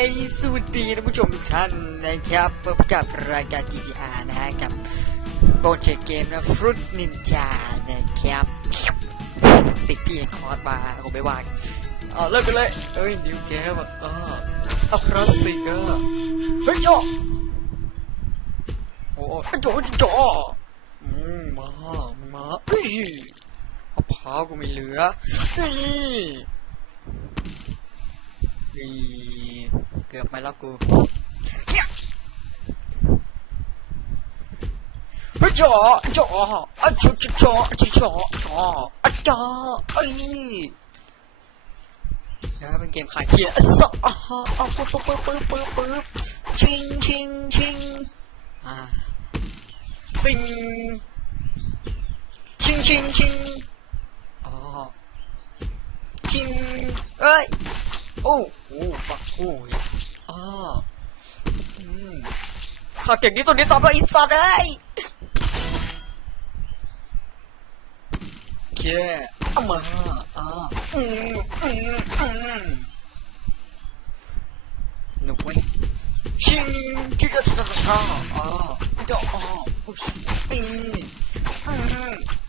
ยสวัสดีท่านผู้ชมทุกท่านนะครับพบกับรายการ GGR นะฮะกับโปรเจกต์เกมนะฟรุตนินจานะครับติดพี่คอร์สมาผมไม่วางเอาเลิกไปเลยเอ้ยนิวเกมอะอ๋อเอาคลาสสิกอะเฮ้ยจ่อโอ้จ่อจ่ออืมมามาเอ้ยมะพร้าวกูไม่เหลือนี่นี่ เกือบไปแล้วกูเฮ้ยจ่อจ่ออะจ่อจ่อจ่อจ่อจ่ออะจ่อเอ้ยนะเป็นเกมขายเกียร์สอะฮะอะปึ๊บปึ๊บปึ๊บปึ๊บปึ๊บปึ๊บชิงชิงชิงอ่าซิงชิงชิงชิงอ๋อชิงเอ้ยโอ้โหปักโอ้ยอ่าอืม ข้าเก่งที่สุดในสามตัวอีสัตว์เอ้ยแค่เอามาอ่าอืมอืมอืมหนุกเว้ยชิงที่จะทำท่าอ่าเจ้าอ่าโอ้ยอืมอืม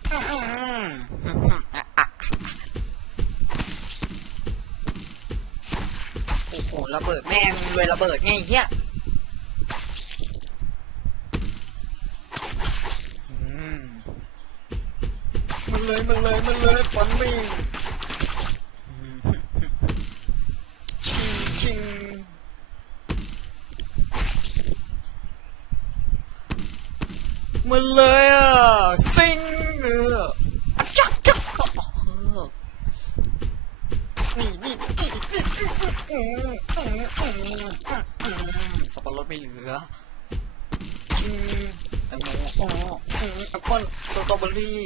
อืมอืมอืมโอ้โหระเบิดแม่งเลยระเบิดไงเฮียอืมมัน เลยมันเลยมันเลยฟันไม่ชิงชิงมันเลยอะซิงเออจักจักเออนี่นี่สับปะรดไม่เหลืออืมแตงโมอ๋ออืมแอปเปิ้ลสตรอเบอรี่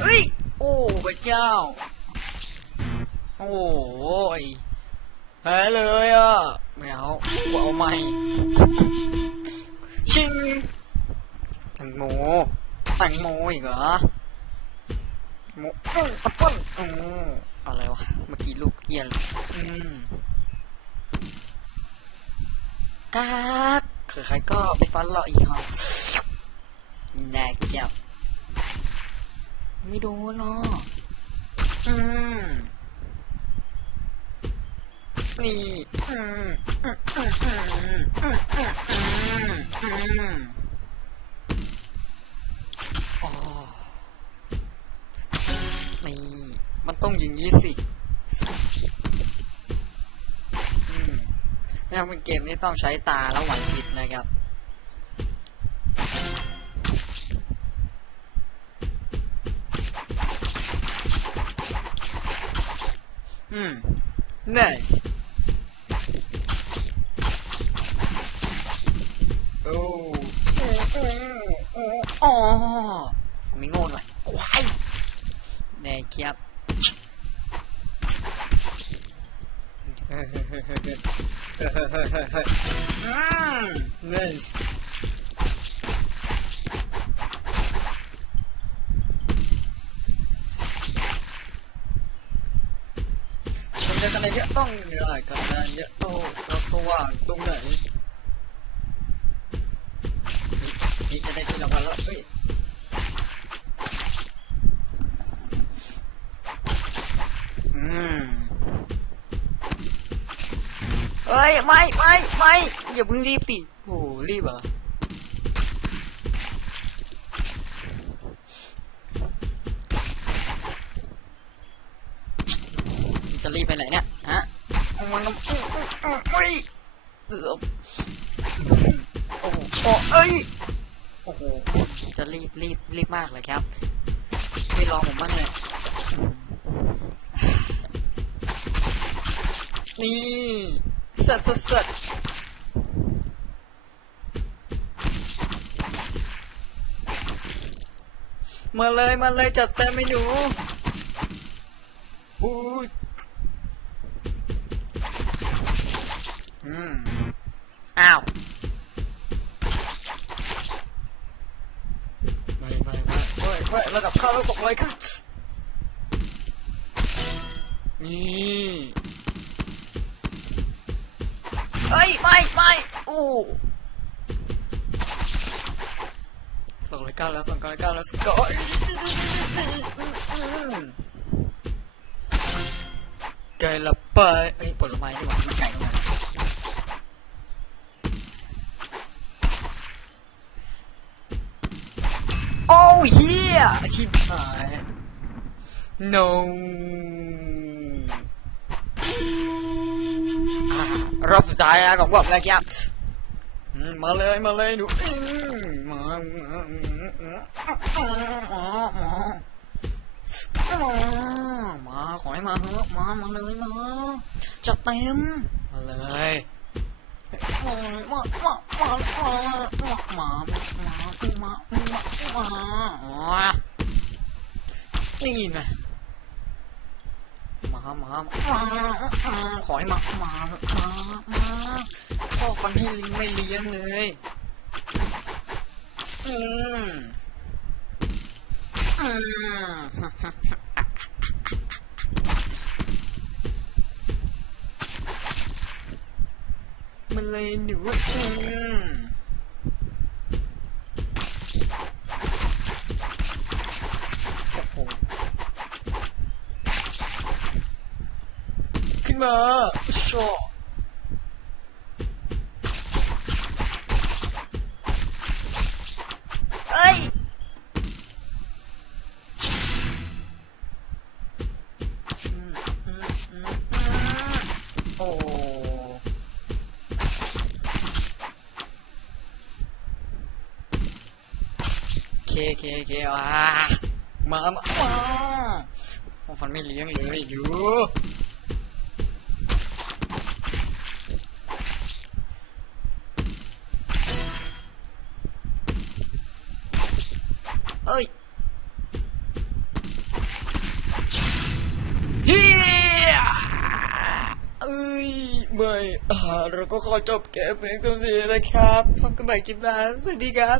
เฮ้ย โอ้พระเจ้า โอ้ยแพ้เลยอะไม่เอาเอาใหม่ชิงแตงโมแตงโมอีกเหรอโมแอปเปิ้ลอืมอะไรวะ เมื่อกี้ลูกเฮียนอืมกาก คือใครก็ไปฟันหล่ออีกหอแดกเจ็บไม่ดูเนาะอืมนี่อืมอืมอืมอืมอืมอืมอืมนี่มันต้องอย่างนี้สิ นี่เป็นเกมที่ต้องใช้ตาแล้วไหวพริบนะครับ อืม nice โอ้อ๋อไม่โง่หน่อยควายแน่ครับ ah, nice. 근데 근데 협동이라 근데 협동 소화 동네. 이제 내가 말로. เฮ้ยไม่ไม่ไม่อย่าเพิ่งรีบสิโอ้รีบเหรอจะรีบไปไหนเนี่ยฮะมันเฮ้ยเกือบโอ้โหโอ้เอ้ยโอ้โหจะรีบรีบรีบมากเลยครับไม่รอผมบ้างเลยนี่เสร็จเสร็จเสร็จมาเลยมาเลยจัดเต็มให้หนูอู้ยอืมอ้าวไม่ไม่ไม่เฮ้ยเฮ้ยระดับข้าวแล้วส่งอะไรขึ้นนี่เอ้ย ไม่ไม่โอ้สองร้อยเก้าแล้วสองร้อยเก้าแล้ วสกอร์ไก่ละไปเอ้ยผลไม้ดีกว่าไม่ไก่ลงมาโอ้เฮียชิบหาย no อ่ารอบสุดท้ายแล้วของผมแล้วครับอื มาเลยมาเลยดูมมามาขอให้มาเถอะมามาเลยมาจัดเต็มมาเลยมามามามามามามามามานี่นะมามามาขอให้มา มามามาพ่อคนให้ลิงไม่เลี้ยงเลยอืมอืมมันเลยหนูอืมโอ้โห ขึ้น มาชอเอ้ยอืมอืมอืมอืมโอ้เคเคเคอ่ามามามาโอ้ฟันไม่เลี้ยงเลยอยู่ เอ้ยเฮียเอ้ ยไม่อ่าเราก็ขอจบเกมเพลงตัวนี้นะครับพบกันใหม่คลิปหน้าสวัสดีครับ